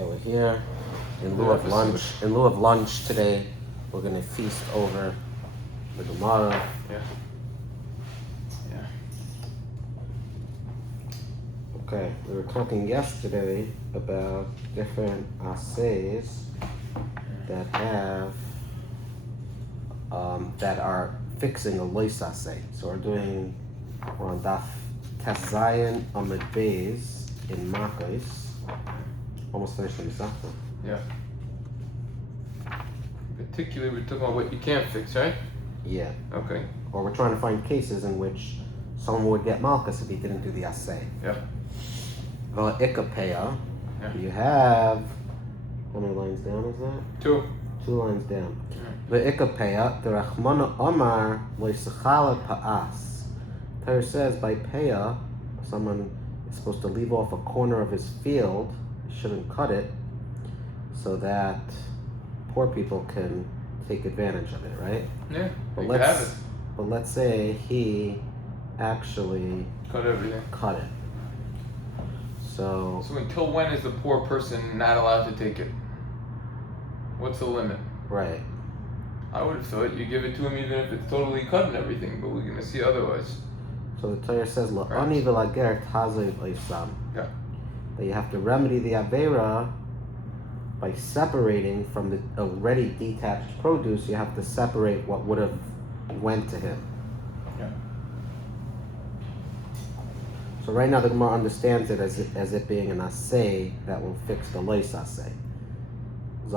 Okay, we're here in lieu of lunch. In lieu of lunch today, we're gonna feast over the Gemara. Yeah. Okay, we were talking yesterday about different assays that have that are fixing a lois assay. So we're on Daf Tzayin Amud Beis in Makkos. Almost finished the Mishnah. Yeah. Particularly, we're talking about what you can't fix, right? Yeah. Okay. Or we're trying to find cases in which someone would get Malkus if he didn't do the assay. Yeah. Well, Ikapeya, Yeah. you have, how many lines down is that? 2. 2 lines down. Ve'ikapeya, the Rachmana Omar loisachala pa'as. Torah says by peya, someone is supposed to leave off a corner of his field, shouldn't cut it, so that poor people can take advantage of it, right? Yeah. But let's say he actually cut everything. Cut it. So until when is the poor person not allowed to take it? What's the limit? Right. I would have thought you give it to him even if it's totally cut and everything, but we're gonna see otherwise. So the Torah says, "La'ani v'lager tazoy v'isam." Yeah. That you have to remedy the avera by separating from the already detached produce. You have to separate what would have went to him. Yeah. So right now the Gemara understands it as it being an assay that will fix the lois assay. And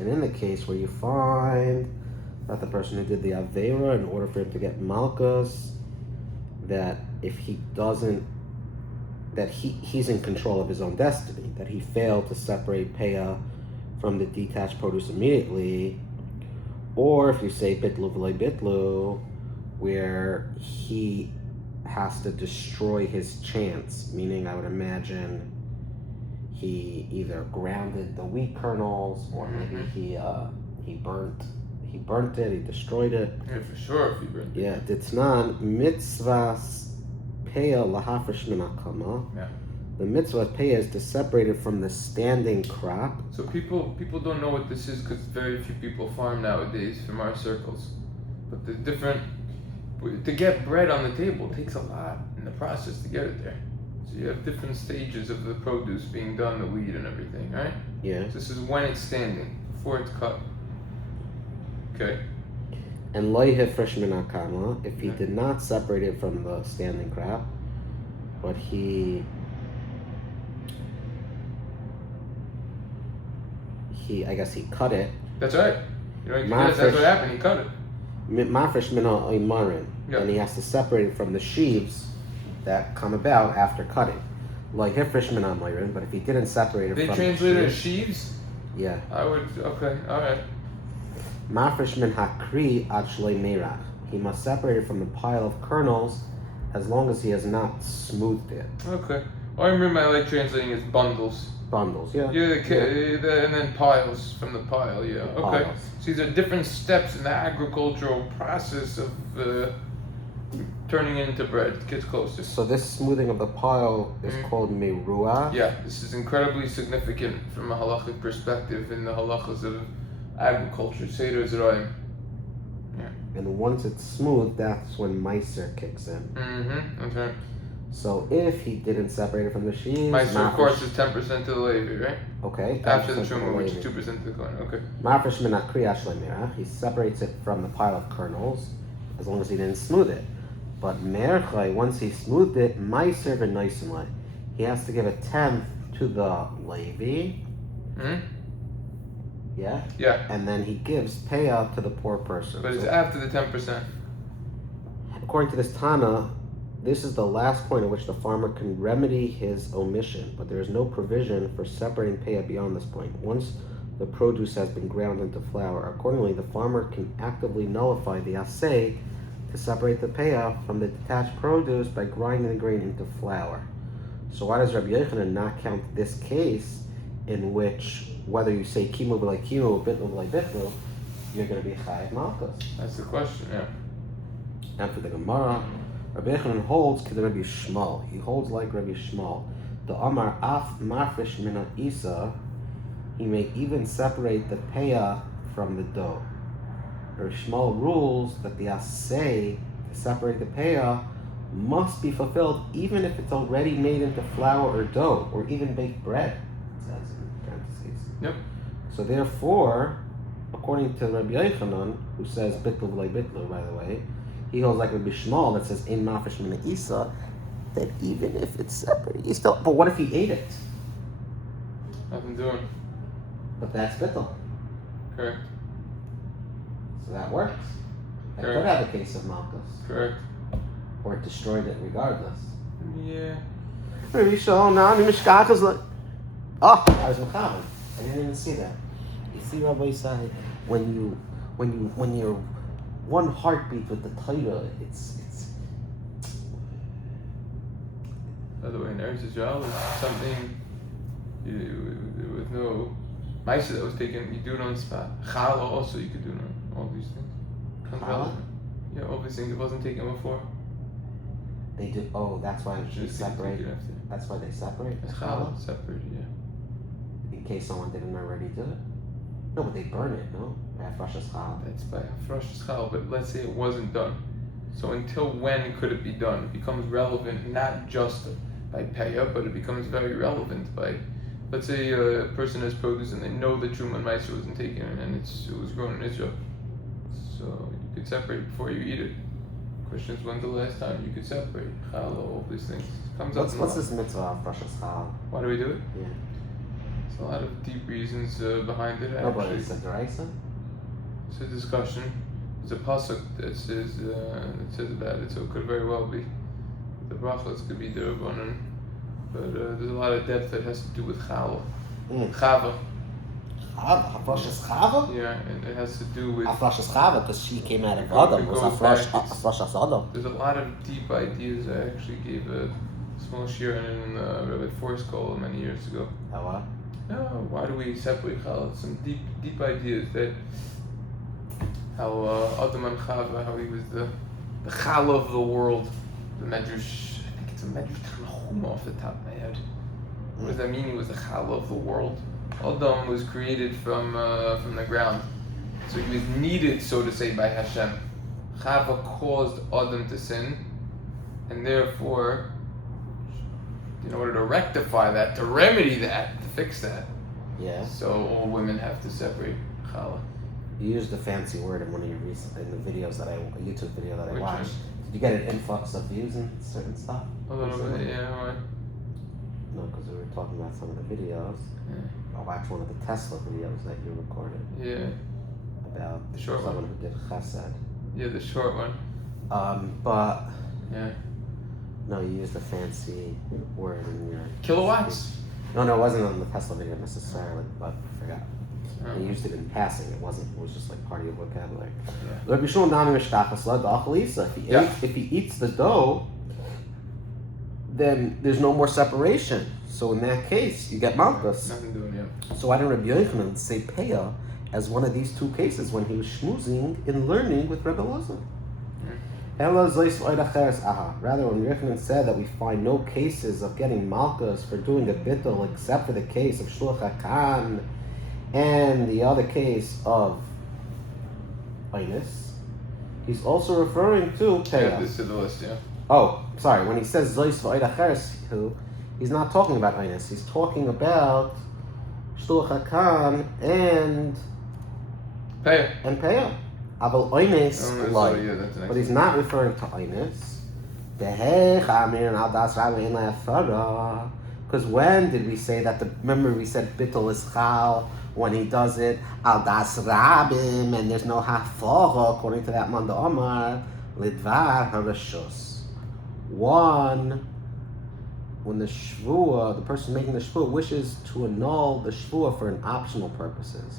in the case where you find that the person who did the avera, in order for him to get Makkos, that if he doesn't, that he's in control of his own destiny, that he failed to separate peya from the detached produce immediately, or if you say bitlu v'lei bitlu, where he has to destroy his chance, meaning I would imagine he either grounded the wheat kernels, or maybe he burnt it, he destroyed it. Yeah, for sure if he burnt it. Yeah, ditznan mitzvahs peya lahafresh min hakama. Yeah. The mitzvah of peya is to separate it from the standing crop. So people don't know what this is because very few people farm nowadays from our circles. But the different, to get bread on the table takes a lot in the process to get it there. So you have different stages of the produce being done, the wheat and everything, right? Yeah. So this is when it's standing, before it's cut. Okay. And loy hifresh min hakama, if he did not separate it from the standing crop, but I guess he cut it. That's right. That's what happened. He cut it. Mafresh min ha'omarin, and he has to separate it from the sheaves that come about after cutting. Like hifresh min ha'omarin, but if he didn't separate it they from translate the it as sheaves? Yeah. I would. Okay. All right. Mafresh min hakri ad shlei merach. He must separate it from the pile of kernels as long as he has not smoothed it. Okay. I remember I like translating as bundles. Bundles, yeah. And then piles from the pile, yeah. Okay. Piles. So these are different steps in the agricultural process of turning it into bread. It gets closer. So this smoothing of the pile is called meruah. Yeah, this is incredibly significant from a halachic perspective in the halachas of agriculture. Seder Zerayim. Yeah. And once it's smooth, that's when Meiser kicks in. Mm-hmm. That's right. So if he didn't separate it from the sheaves, Meiser, of course, is 10% to the Levi, right? Okay. After the Truma, which is 2% to the Kohen. Okay. Mafresh min hakri ad shlei merach. He separates it from the pile of kernels, as long as he didn't smooth it. But merchai, once he smoothed it, Meiser v'noisim, he has to give a tenth to the Levi. Hmm. Yeah? Yeah. And then he gives peya to the poor person. But it's after the 10%. According to this Tana, this is the last point at which the farmer can remedy his omission, but there is no provision for separating peya beyond this point. Once the produce has been ground into flour, accordingly, the farmer can actively nullify the assay to separate the peya from the detached produce by grinding the grain into flour. So why does Rabbi Yochanan not count this case in which, whether you say kimu v'lei kimu, bitlu v'lei bitlu, you're going to be chayav Makkos? That's the question, yeah. After the Gemara, Rabbi Yochanan holds to Rabbi Shmuel. He holds like Rabbi Shmuel the Amar Af Mafresh Mina Isa, he may even separate the peah from the dough. Shmuel rules that the assay to separate the peah must be fulfilled even if it's already made into flour or dough, or even baked bread, it says in parentheses. Yep. So therefore, according to Rabbi Yochanan, who says bitlu v'lei bitlu, by the way, he holds like Rabbi Shmuel that says in mafresh mina isa, that even if it's separate, you still. But what if he ate it? Nothing doing. But that's bittul. Correct. So that works. I Correct. could have a case of Makkos. Correct. Or it destroyed it regardless. Yeah. Maybe so. Now I'm mishkachas like. Oh, I was mechaber. I didn't even see that. You see, Rabbi Isai, when you're one heartbeat with the Torah, it's. By the way, in Eretz Yisrael is something with no Moshe that was taken. You do it on the spot. Challah also you could do it on all these things. Challah? Yeah, all these things it wasn't taken before. They do. Oh, that's why they Just separate. take it after. That's why they separate. The Challah challah, separated, yeah. in case someone didn't already do it. No, but they burn it. No, at Rosh Hashanah. That's by Rosh Hashanah, but let's say it wasn't done. So until when could it be done? It becomes relevant not just by payah, but it becomes very relevant by, let's say a person has produce and they know that Truma and Meiser wasn't taken and it was grown in Israel. So you could separate before you eat it. Questions, when's the last time you could separate? Challah, all these things. Comes up. What's this mitzvah of Rosh Hashanah? Why do we do it? Yeah. There's a lot of deep reasons behind it. No, but Actually, it's a deraisa. it's a discussion. There's a pasuk that says about it, so it could very well be the brachos could be derabanan, but there's a lot of depth that has to do with challah, chava. Chava, Afrosh's Chava? Yeah, and it has to do with Afrosh's Chava, because she came out of It Adam. goes Was back, Afrosh's Adam. There's a lot of deep ideas. I actually gave a small shir in Rabbi Forest call many years ago. How what? No, why do we separate challah? Some deep ideas that how Adam and Chava, how he was the challah of the world, the medrash. I think it's a medrash Tanchuma off the top of my head. What does that mean? He was the challah of the world. Adam was created from the ground, so he was needed, so to say, by Hashem. Chava caused Adam to sin, and therefore, in order to rectify that, to remedy that, to fix that, Yeah. so all women have to separate challah. You used a fancy word in one of your recent in the videos that a YouTube video that I Which watched. one? Did you get an influx of views and certain stuff? A little bit, recently? yeah. Why? No, because we were talking about some of the videos. Yeah. I watched one of the Tesla videos that you recorded Yeah, about The short one? someone who did chesed. yeah, the short one. But Yeah. no, you used a fancy word in your Kilowatts. No, it wasn't on the Tesla video necessarily, but I forgot. Oh. You used it in passing. It wasn't. It was just like part of your vocabulary. Yeah. Rabbi Shmuel Nami Mishkachas La Da'achalisa. If he eats the dough, then there's no more separation. So in that case, you get Makkos. Nothing doing, yeah. So why didn't Rabbi Yochanan say Peah as one of these two cases when he was schmoozing in learning with Rebbe Elazar? Rather, when Yochanan said that we find no cases of getting Malkas for doing a bittul except for the case of Shluch HaKan and the other case of Inus, he's also referring to Add Peah. this to the list, yeah. Oh, sorry. When he says Zois V'Oidacheres, he's not talking about Inus. He's talking about Shluch HaKan and Pay. Peah. Aval Inus, like. Yeah, that's But he's not referring to Inus. Because when did we say that? Remember we said Bittul is Chal when he does it Al Das Rabim, and there's no Hafara according to that Manda Omar Lidvar Harashos. One, when the Shvua, the person making the Shvua, wishes to annul the Shvua for an optional purposes.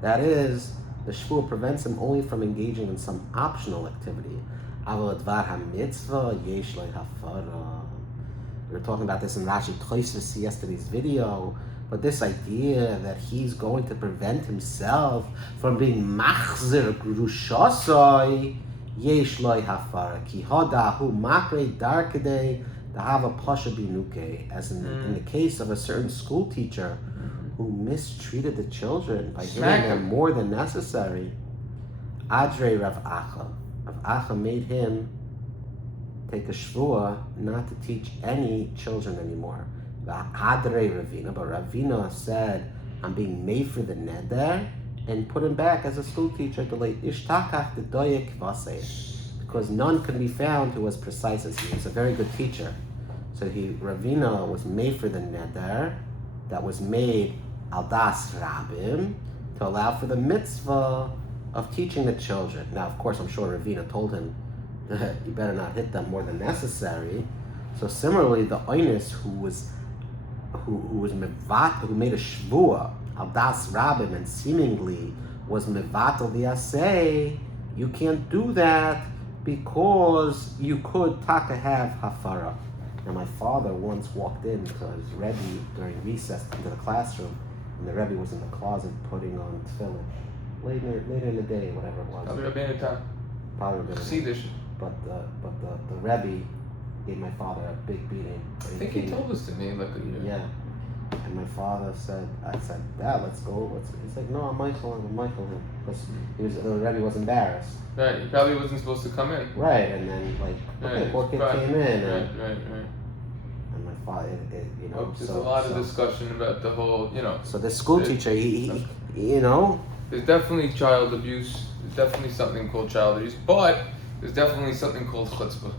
That is, the Shvua prevents him only from engaging in some optional activity. We were talking about this in Rashi Toisvis yesterday's video, but this idea that he's going to prevent himself from being machzir grushasai yesh loy hafara ki hadahu makre darkade the hava pasha binuke, as in the case of a certain school teacher who mistreated the children by giving them more than necessary. Adre Rav Acha. Rav Acha made him take a shvua not to teach any children anymore. Adre Ravina, but Ravina said, I'm being made for the neder, and put him back as a school teacher to late ishtakach the doyek vase, because none can be found who was precise as he. He was a very good teacher. So Ravina was made for the neder that was made al das rabim to allow for the mitzvah of teaching the children. Now, of course, I'm sure Ravina told him that you better not hit them more than necessary. So similarly, the oinus who made a shvua al das rabim and seemingly was mevatel diaseh, you can't do that because you could taka have hafara. Now, my father once walked into his Rebbe during recess into the classroom, and the Rebbe was in the closet putting on tefillin. Later in the day, whatever it was. Probably Rabbi Chassidish. But the Rebbe gave my father a big beating. I think he told us to me like a year. Yeah. And my father said, Dad, let's go. He's like, no, I'm Michael him. Because the Rebbe was embarrassed. Right, he probably wasn't supposed to come in. Right, and then poor kid came in. Right. And my father, there's a lot of discussion about the whole, So the school teacher, he there's definitely child abuse. There's definitely something called child abuse, but there's definitely something called chutzpah.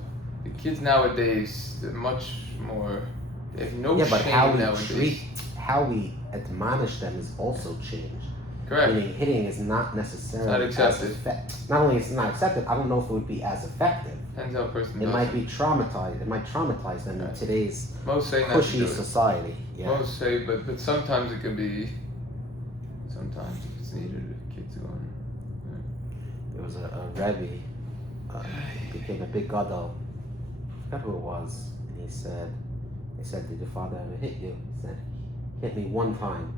The kids nowadays, they're much more. They have no shame nowadays. How we admonish them is also changed. Correct. Meaning hitting is not necessarily not accepted. Not only is it not accepted, I don't know if it would be as effective. Depends how a person It might be traumatized. It might traumatize them in today's most say pushy society. Yeah. Most say, but sometimes it can be. Sometimes if it's needed, kids go on. There was a Rabbi, became a big gadol. I forgot who it was, and he said, did your father ever hit you? He said, he hit me one time.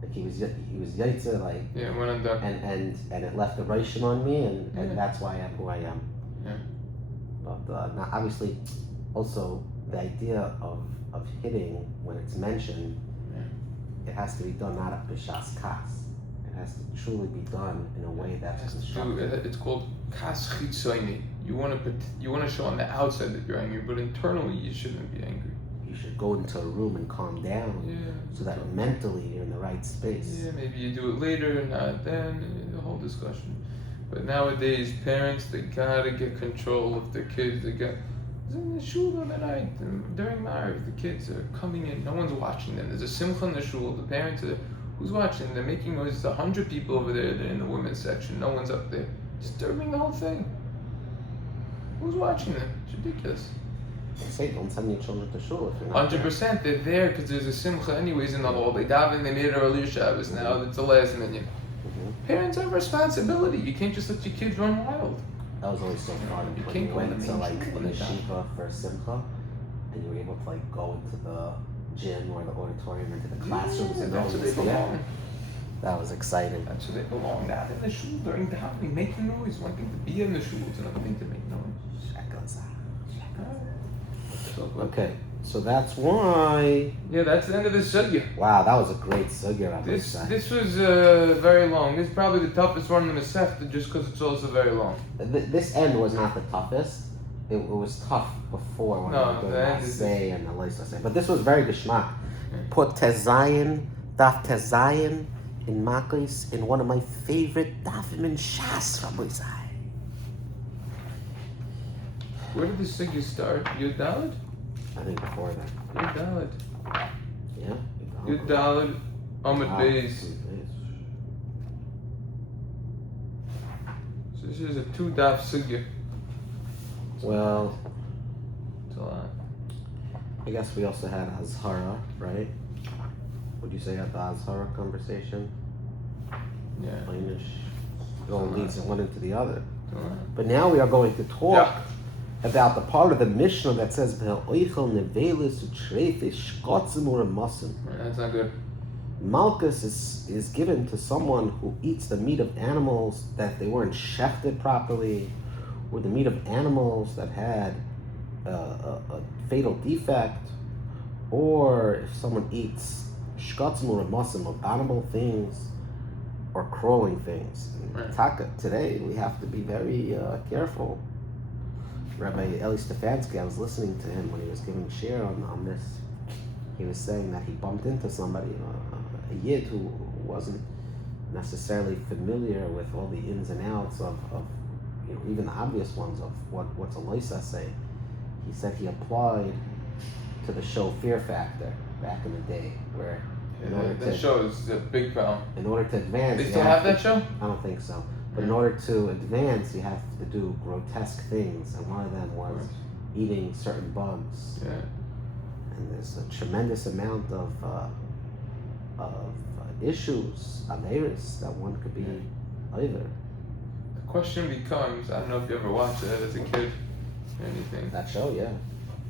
Like he was yaitzer, like when I'm done. And it left a ration on me, and that's why I am who I am. Yeah. But now obviously, also the idea of hitting when it's mentioned, it has to be done not at b'shas kas. It has to truly be done in a way that's constructive. It's called kas chitzoini. You want to show on the outside that you're angry, but internally you shouldn't be angry. You should go into a room and calm down, so that mentally you're in the right space. Yeah, maybe you do it later, not then. The whole discussion. But nowadays, parents, they gotta get control of their kids. They got in the shul the other night during Ma'ariv. The kids are coming in. No one's watching them. There's a simcha in the shul. The parents are. Who's watching? They're making noise. There's 100 people over there. They're in the women's section. No one's up there. Disturbing the whole thing. Who's watching them? It's ridiculous. They say don't send your children to shul if you're not 100%. They're there because there's a simcha anyways in the hall. They daven. They made it earlier Shabbos. Now it's the last minute. Parents have responsibility. You can't just let your kids run wild. That was always so fun when you went to like the yeshiva for a simcha, and you were able to like go into the gym or the auditorium into the classrooms and that's where they belong. That was exciting. That's where they belong. Not in the shul during davening, making noise. One thing to be in the shul, it's another thing to make noise. Okay, so that's why. Yeah, that's the end of this sugya. Wow, that was a great sugya. This was very long. This is probably the toughest one in the Masechta, just because it's also very long. This end was not the toughest. It was tough before when we were doing Maseh and the Leislaseh. But this was very geschmack. Put Tezayin, Daf Tezayin in Makkos in one of my favorite dafim in Shas, Rabbi Zai. Where did the sugya start? Yud Daled? I think before that. Yud Daled. Yeah? Yud Daled, Amud Beis. So this is a 2-daf sugya. Well, it's a lot. I guess we also had Azhara, right? Would you say at the Azhara conversation? Yeah. It all leads one into the other. But now we are going to talk about the part of the Mishnah that says That's not good. Malchus is given to someone who eats the meat of animals that they weren't shechted properly, or the meat of animals that had a fatal defect, or if someone eats shkatzim or masim, abominable things, or crawling things. Today we have to be very careful. Rabbi Eli Stefansky, I was listening to him when he was giving share on this. He was saying that he bumped into somebody, a yid who wasn't necessarily familiar with all the ins and outs of even the obvious ones of what's a loisa say. He said he applied to the show Fear Factor back in the day, where that show is a big problem. In order to advance, they still have that show? I don't think so. But in order to advance, you have to do grotesque things, and one of them was eating certain bugs. Yeah. And there's a tremendous amount of issues, averis, that one could be either. The question becomes, I don't know if you ever watched it as a kid or anything. That show, yeah.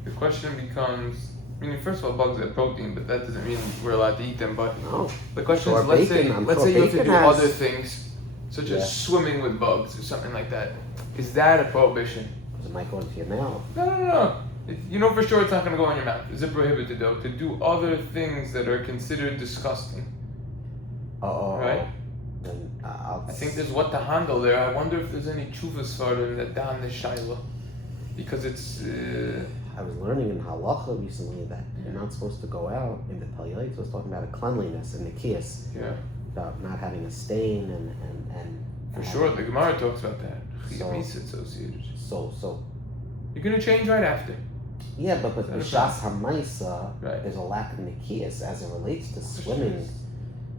The question becomes, I mean, first of all, bugs have protein, but that doesn't mean we're allowed to eat them. But no. The question is, let's say you have to do other things, such as swimming with bugs or something like that. Is that a prohibition? Because it might go into your mouth. No. You know for sure it's not going to go in your mouth. Is it prohibited though to do other things that are considered disgusting? Right? Then I think there's what to handle there. I wonder if there's any chuvas for them that down the shaila, because it's. I was learning in halacha recently that you're not supposed to go out in the Taliyot. So I was talking about a cleanliness and the kiyas. Yeah. About not having a stain and. For sure, the Gemara talks about that. So. You're gonna change right after. Yeah, but the Shas Hamaisa, there's a lack of Nikias as it relates to swimming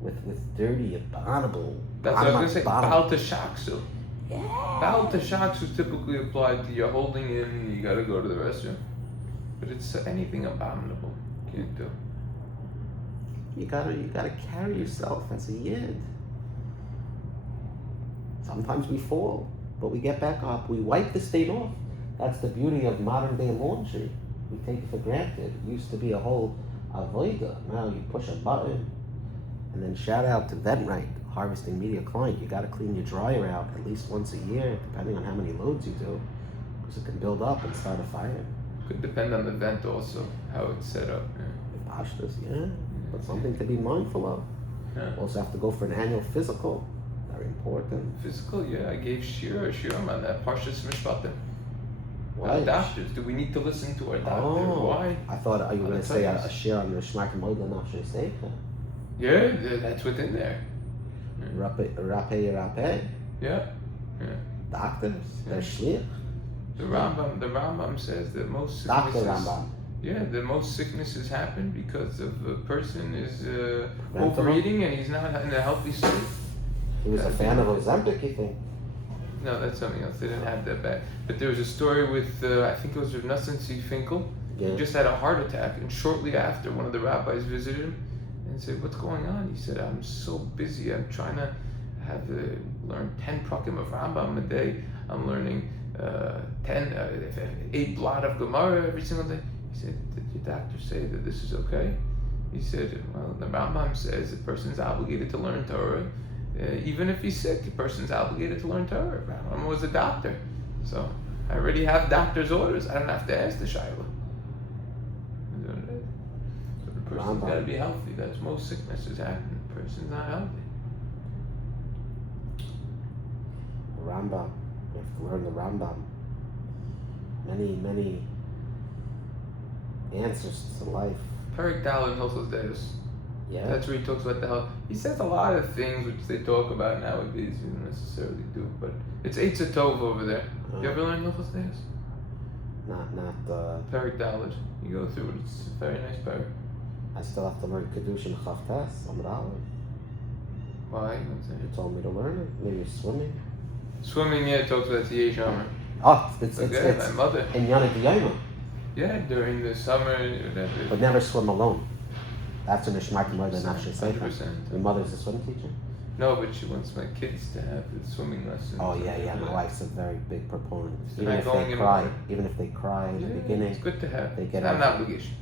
with dirty, abominable. That's what I was gonna say. Baal Tashaksu. Yeah. Baal Tashaksu typically applied to you're holding in, you gotta go to the restroom. But it's anything abominable you can't do. You gotta carry yourself as a yid. Sometimes we fall, but we get back up. We wipe the stain off. That's the beauty of modern day laundry. We take it for granted. It used to be a whole avoida. Now you push a button. And then shout out to Ventrite, Harvesting Media client. You got to clean your dryer out at least once a year, depending on how many loads you do, because it can build up and start a fire. Could depend on the vent also, how it's set up. Pashtas, but something to be mindful of. Also have to go for an annual physical. Very important. Physical, I gave shiurim on that. Parshas Mishpatim. Why? Doctors, do we need to listen to our doctor? Why? I thought you were going to say a share on the Shmark Moda Nafshe Seika. Yeah, that's within there. Rape. Yeah. Doctors, they're shliach. The Rambam says that most sicknesses. Dr. Rambam. Yeah, the most sicknesses happen because of a person is overeating and he's not in a healthy state. He was a fan of Ozempic, you think? No, that's something else. They didn't have that bad. But there was a story with, I think it was Rav Nosson C. Finkel. Yeah. He just had a heart attack, and shortly after, one of the rabbis visited him and said, "What's going on?" He said, "I'm so busy. I'm trying to learn 10 prakim of Rambam a day. I'm learning 8 blot of Gemara every single day." He said, "Did your doctor say that this is okay?" He said, "Well, the Rambam says a person's obligated to learn Torah. Even if he's sick, a person's obligated to learn Torah." Rambam was a doctor. So I already have doctor's orders. I don't have to ask the Shaila. So the person's got to be healthy. That's most sicknesses happen. The person's not healthy. Rambam. You have to learn the Rambam. Many answers to life. Perik Dal in Hilchos Deus. Yeah. That's where he talks about the health. He says a lot of things which they talk about nowadays you don't necessarily do, but it's Eitz Tov over there. You ever learn Hilchos Deus? Not Perik Daled. You go through it. It's a very nice perik. I still have to learn Kedushin Chavtas, Amud Aleph. Why? You told me to learn it. Maybe swimming. Swimming, it talks about the Yeshama. Oh, it's my mother. In Yana Diyama. Yeah, during the summer. But never swim alone. That's an Ishmak more than Nafshe Sefer. 100%. Your mother's a swim teacher? No, but she wants my kids to have the swimming lessons. Oh yeah. My wife's a very big proponent. Even if they cry in the beginning, it's good to have. They get not an obligation.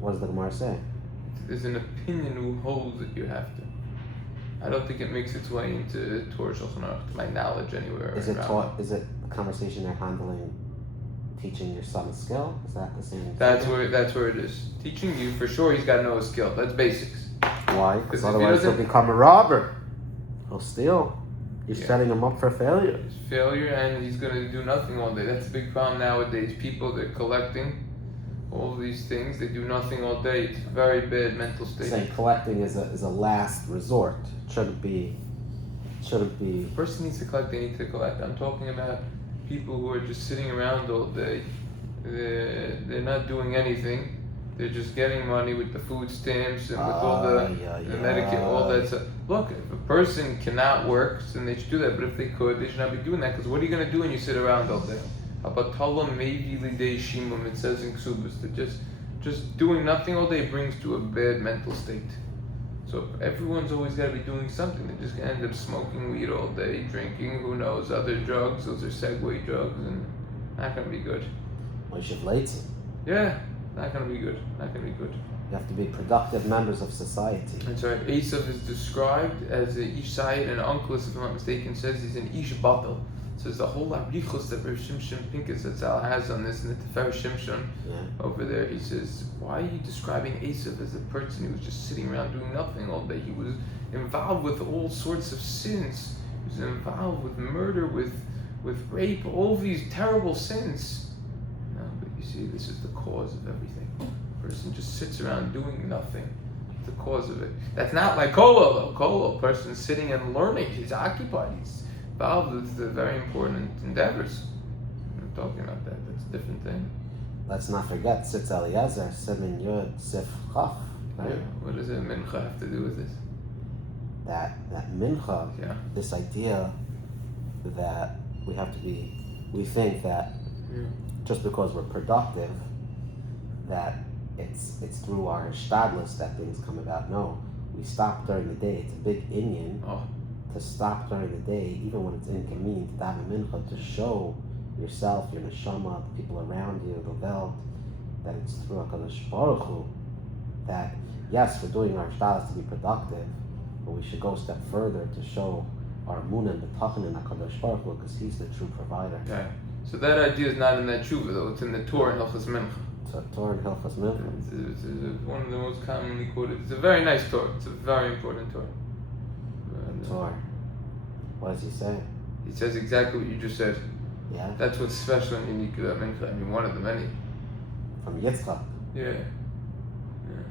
What does the Gemara say? There's an opinion who holds that you have to. I don't think it makes its way into Torah Shulchan Aruch, to my knowledge anywhere. Is it taught? Is it a conversation they're handling teaching your son a skill? Is that the same? That's where it is. Teaching you, for sure, he's got to know a skill. That's basics. Why? Because if he otherwise he'll doesn't- become a robber. He'll steal. You're Yeah. setting him up for failure. It's failure, and he's going to do nothing all day. That's a big problem nowadays. People, they're collecting all these things. They do nothing all day. It's a very bad mental state. Saying collecting is a last resort. It shouldn't be. The person needs to collect, they need to collect. I'm talking about people who are just sitting around all day. They're not doing anything. They're just getting money with the food stamps and with all the Medicaid, all that stuff. Look, if a person cannot work, then they should do that. But if they could, they should not be doing that. Because what are you going to do when you sit around all day? Abatalam maybe lidei shimum. It says in Ksubas that just doing nothing all day brings to a bad mental state. So everyone's always got to be doing something. They're just going to end up smoking weed all day, drinking, who knows, other drugs. Those are segue drugs, and not going to be good. Moshe late. Yeah, not going to be good. Not going to be good. You have to be productive members of society. That's right. Yosef is described as a Ish Sayed, and Uncleus, if I'm not mistaken, says he's an Ish Batel. So there's a whole arichos that Rav Shimshon Pincus Zatzal has on this, and the Tefer Shimshon over there. He says, why are you describing Yosef as a person who was just sitting around doing nothing all day? He was involved with all sorts of sins. He was involved with murder, with rape, all these terrible sins. No, but you see, this is the cause of everything. A person just sits around doing nothing. It's the cause of it. That's not like Kolo, though. Kolo, a person sitting and learning. He's occupied. He's involved with the very important endeavors. I'm not talking about that. That's a different thing. Let's not forget Sitz Eliezer, Simin Yud, Sif Chaf. Right? Yeah. What does a mincha have to do with this? That mincha, Yeah. this idea that we think that just because we're productive, that it's through our shtadlus that things come about. No, we stop during the day. It's a big inyan to stop during the day, even when it's inconvenient, to have a mincha to show yourself, your neshama, the people around you, the Welt, that it's through HaKadosh Baruch Hu, that yes, we're doing our shtadlus to be productive, but we should go a step further to show our emunah and betachon in HaKadosh Baruch Hu, because He's the true provider. Okay. So that idea is not in that tshuva, though. It's in the Torah and Hilchos Mincha. So Torah and Hilchos Mincha. It's one of the most commonly quoted. It's a very nice Torah. It's a very important Torah. Torah. What does he say? He says exactly what you just said. Yeah. That's what's special and unique about Mincha. I mean, one of the many. From Yitzchak. Yeah.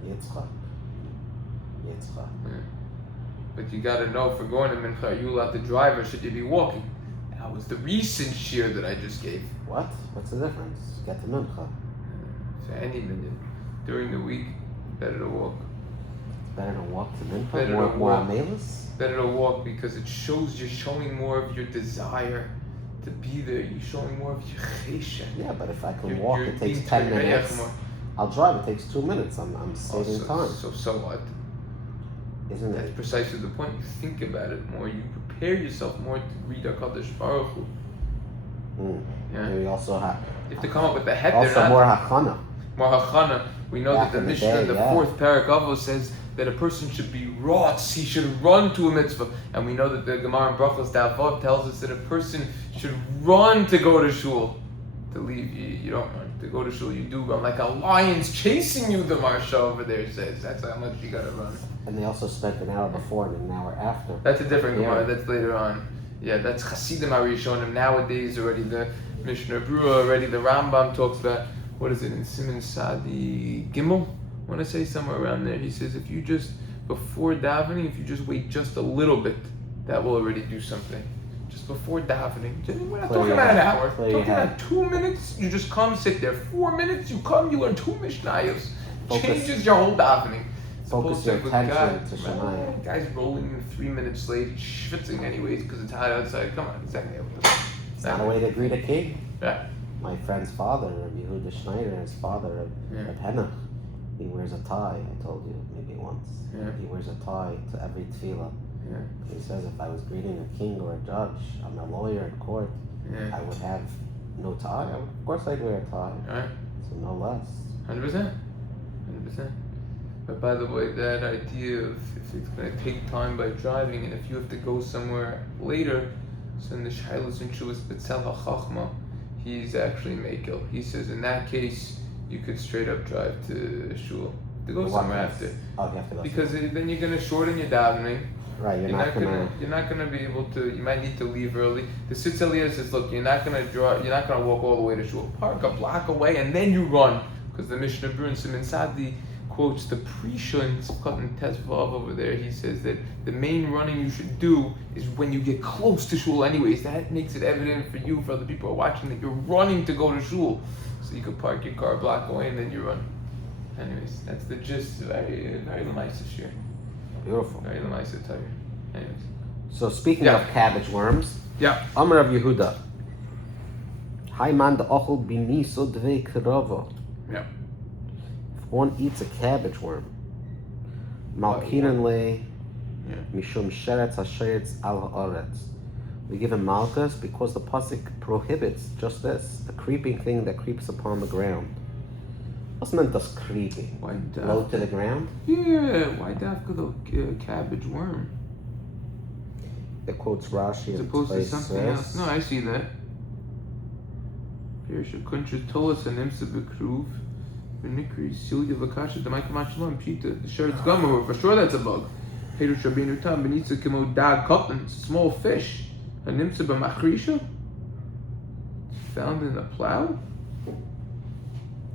Yitzchak. Yeah. But you gotta know, for going to Mincha, are you allowed to drive or should you be walking? That was the recent shir that I just gave. What? What's the difference? Get to Mincha. So any minute during the week, better to walk. It's better to walk to Mincha. Better More to walk. amelis. Better to walk because it shows you're showing more of your desire to be there. You're showing more of your chesed. Yeah, but if I can You're- walk, you're it takes being 10 tereach minutes. more. I'll drive. It takes 2 minutes. I'm saving time. So what? Isn't That's it? precisely the point. You think about it more. You prepare yourself more to read HaKadosh Baruch Hu. Yeah. And we also have You have to come up with the head. also They're not more hachana. more hachana. We know Back that the in the Mishnah, day, the yeah. fourth parak Avos says that a person should be rotz. He should run to a mitzvah. And we know that the Gemara in Brachos Davav tells us that a person should run to go to shul. To leave, you don't run. To go to shul, you do run. Like a lion's chasing you, the Marsha over there says. That's how much you gotta run. And they also spent an hour before and an hour after. That's a different Yeah. Gemara. That's later on. Yeah, that's Hasidim Arishonim. Nowadays, already the Mishnah Brura, already the Rambam talks about, what is it, in Siman Sadi Gimel? I want to say somewhere around there. He says if you just, before davening, if you just wait just a little bit, that will already do something. Just before davening. We're not talking about an hour. We're talking about 2 minutes. You just come, sit there. 4 minutes, you come, you learn 2 Mishnayos. Changes your whole davening. Focus your attention to Shemayim. Guy's rolling in 3 minutes late, schwitzing anyways because it's hot outside. Come on, exactly. It's not a way to greet a king. Yeah. My friend's father, Rabbi Yehuda Schneider, his father, Reb Henoch, he wears a tie. I told you maybe once. Yeah. He wears a tie to every tefillah. Yeah. He says if I was greeting a king or a judge, I'm a lawyer in court, Yeah. I would have no tie. Of course I'd wear a tie. Alright. So no less. 100%. 100%. But by the way, that idea of if it's going to take time by driving and if you have to go somewhere later, so in the Shailos and Shuvas Betzel HaChachma, he's actually Makil. He says in that case, you could straight up drive to shul to go somewhere after. Oh, you have to go. Because then you're gonna shorten your davening. Right, you're not gonna be able to. You might need to leave early. The Sitz Eliyah says, look, you're not gonna walk all the way to shul. Park a block away and then you run. Because the Mishnah Berurah Siman Sadi quotes the Prisha in Tzvot Tezvav over there. He says that the main running you should do is when you get close to shul. Anyways, that makes it evident for you, for other people who are watching, that you're running to go to shul. So you could park your car a block away and then you run. Anyways, that's the gist. Very, very nice this year. Beautiful. Very nice attire. Anyways. So speaking of cabbage worms, Amar of Yehuda. Haiman de ochel biniso dvei krava. Yeah. If one eats a cabbage worm, malkinan le mishum sheretz hasheretz al haaretz. We give him malchus because the pasuk prohibits just this, a creeping thing that creeps upon the ground. What's meant thus creeping? Low to the ground? Yeah, why dafka the cabbage worm? It quotes Rashi as and opposed to something else. No, I see that. Here should kuntra tolas and imsa bekruv. V'nikri silya v'kasha d'maikamat shalom pshita. The sheretz gomer, for sure that's a bug. Heru shabinu tam benitza kimo dag katan, small fish. An imsa b'machrisha? Found in a plow?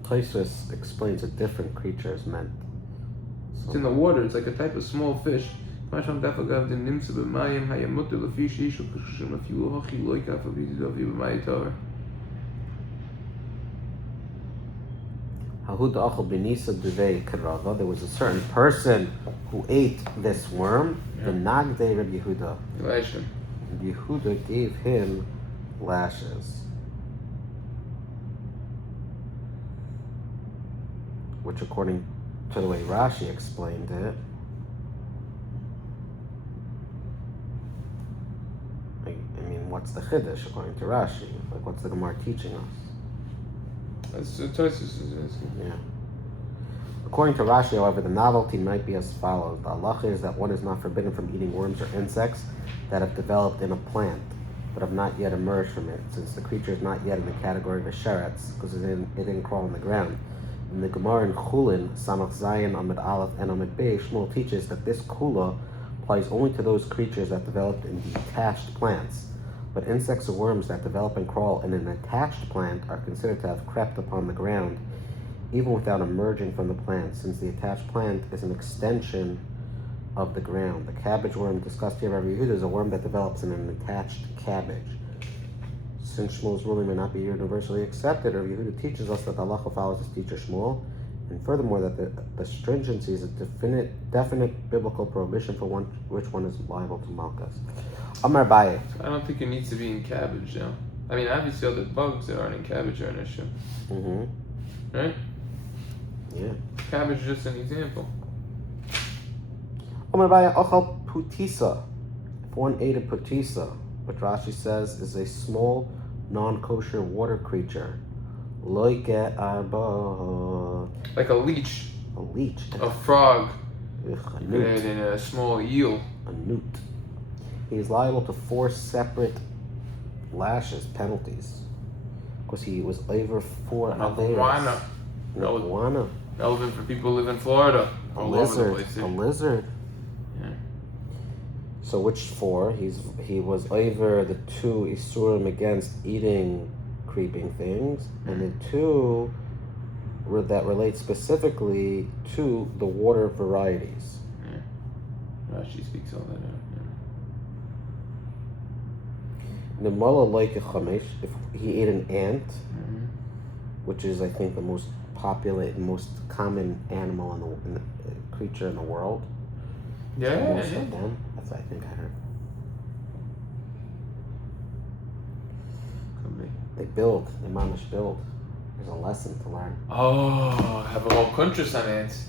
Taisus explains a different creature is meant. It's in the water. It's like a type of small fish. Masham dafagav the nimsa b'mayim hayamutu l'fishi shul k'shim afilu hachi loika fa'vidu davi b'mayitar. There was a certain person who ate this worm, the Nagdei Rabbi Yehuda. Yehuda gave him lashes. Which, according to the way Rashi explained it, I mean, what's the chiddush according to Rashi? Like, what's the Gemara teaching us? That's the Taisus. Yeah. According to Rashi, however, the novelty might be as follows. The halacha is that one is not forbidden from eating worms or insects that have developed in a plant, but have not yet emerged from it, since the creature is not yet in the category of a sheretz, because it didn't crawl on the ground. In the Gemara in Chulin, Samach Zayin, Amid Aleph, and Amid Bey, Shmuel teaches that this kula applies only to those creatures that developed in detached plants. But insects or worms that develop and crawl in an attached plant are considered to have crept upon the ground, even without emerging from the plant, since the attached plant is an extension of the ground. The cabbage worm discussed here by Rabbi Yehuda is a worm that develops in an attached cabbage. Since Shmuel's ruling may not be universally accepted, Rabbi Yehuda teaches us that the halacha follows his teacher Shmuel, and furthermore that the stringency is a definite biblical prohibition for which one is liable to malchus. Amar Baye. I don't think it needs to be in cabbage, though. I mean, obviously other bugs that aren't in cabbage are an issue. Mm-hmm. Right? Yeah. Cabbage is just an example. Amar Baye ochal putisa. If one ate a putisa, which Rashi says is a small, non-kosher water creature, like a leech. A leech. A frog. A newt. And a small eel. A newt. He is liable to 4 separate lashes, penalties, because he was over 4 iguana. Iguana. Relevant for people who live in Florida. A lizard. A lizard. Yeah. So which 4? He was over the 2 isurim against eating creeping things, and the 2 that relate specifically to the water varieties. Yeah. Rashi speaks all that out. The mullah like a chamesh, if he ate an ant, which is I think the most popular, most common animal in the creature in the world. Yeah. Most of them. That's what I think I heard. Could be. They mamish build. There's a lesson to learn. Oh, have a whole country on ants.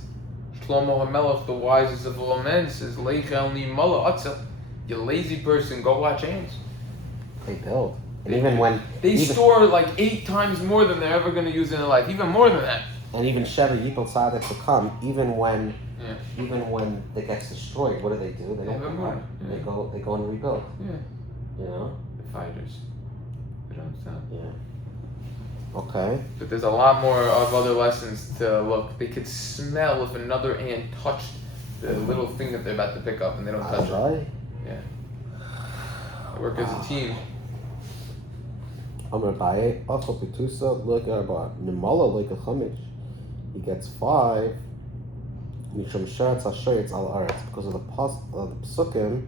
Shlomo HaMelech, the wisest of all men, says, Leichel ni mullah atzel. You lazy person, go watch ants. They build. And even when... They store like 8 times more than they're ever going to use in their life. Even more than that. And even Sheva Yipel Tzaddik to come, even when it gets destroyed, what do? They don't come back. They go and rebuild. Yeah. You know? The fighters. They don't stop. Yeah. Okay. But there's a lot more of other lessons to look. They could smell if another ant touched the little thing that they're about to pick up, and they don't touch it. Yeah. I work as a team. He gets 5. Because of the psukim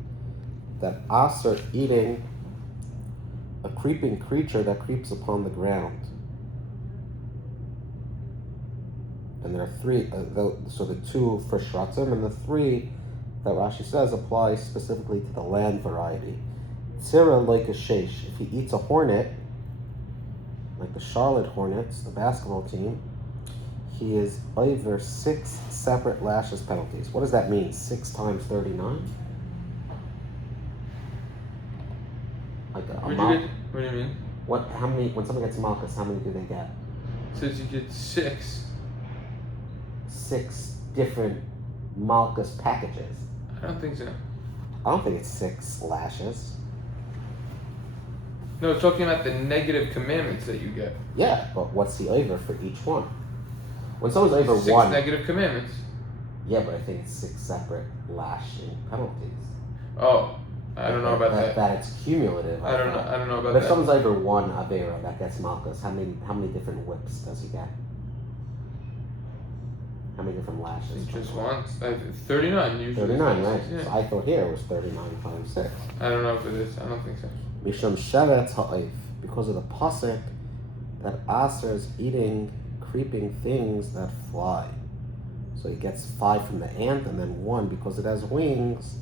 that Aser eating a creeping creature that creeps upon the ground. And there are 3, so the 2 for Shratzim, and the 3 that Rashi says apply specifically to the land variety. Tzira like a sheish. If he eats a hornet, like the Charlotte Hornets, the basketball team, he is over 6 separate lashes penalties. What does that mean? 6 times 39? Like What do you mean? How many? When someone gets Makkos, how many do they get? It says you get 6. 6 different Makkos packages. I don't think so. I don't think it's 6 lashes. No, it's talking about the negative commandments that you get. Yeah, but what's the over for each one? When someone's over 6 1. negative commandments. Yeah, but I think it's 6 separate lashing penalties. Oh, I don't know about that. That it's cumulative. I don't know about but that. if someone's over 1 Avera that gets Makkos, how many different whips does he get? How many different lashes? Just once. 39 usually. 39, right? Yeah. So I thought here it was 39 times 6. I don't know if it is. I don't think so. Mishum sheretz ha'oif, because of the pasuk that Aser is eating creeping things that fly. So he gets 5 from the ant and then 1 because it has wings.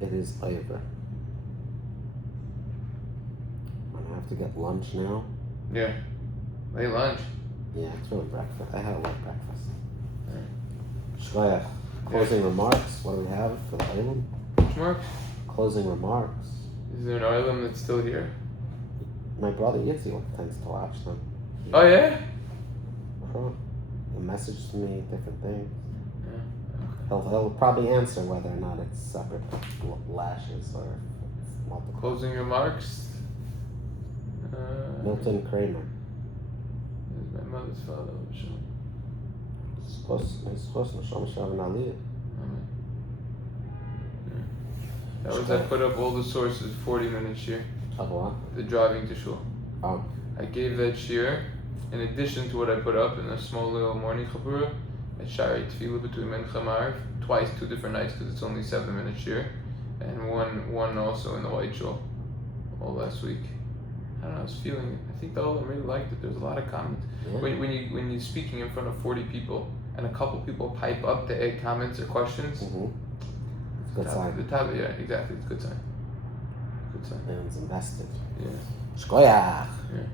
It is over. I'm gonna have to get lunch now. Yeah. Late lunch. Yeah, it's really breakfast. I had a late breakfast. Right. Shkoyach. Closing remarks. What do we have for the island? Marks? Closing remarks. Is there an island that's still here? My brother Yitzi tends to watch them. Oh yeah? He messages me different things. Yeah. He'll probably answer whether or not it's separate lashes or multiple. Closing remarks? Milton Kramer. Is my mother's father. He's supposed to show Shavan Ali. That was I put up all the sources 40 minutes shir. Of what? The driving to shul. Oh. I gave that shir in addition to what I put up in a small little morning chapura at Shari Tefillah between Mincha and Ma'ariv, twice, 2 different nights because it's only 7 minutes shir, and one also in the white shul all last week. I don't know, I was feeling it. I think the Olam really liked it. There's a lot of comments. Yeah. When you're speaking in front of 40 people and a couple people pipe up to add comments or questions, Mm-hmm. It's a good sign. yeah, exactly. It's a good sign. Good sign. Everyone's invested. Yeah. Shkoyach. Yeah.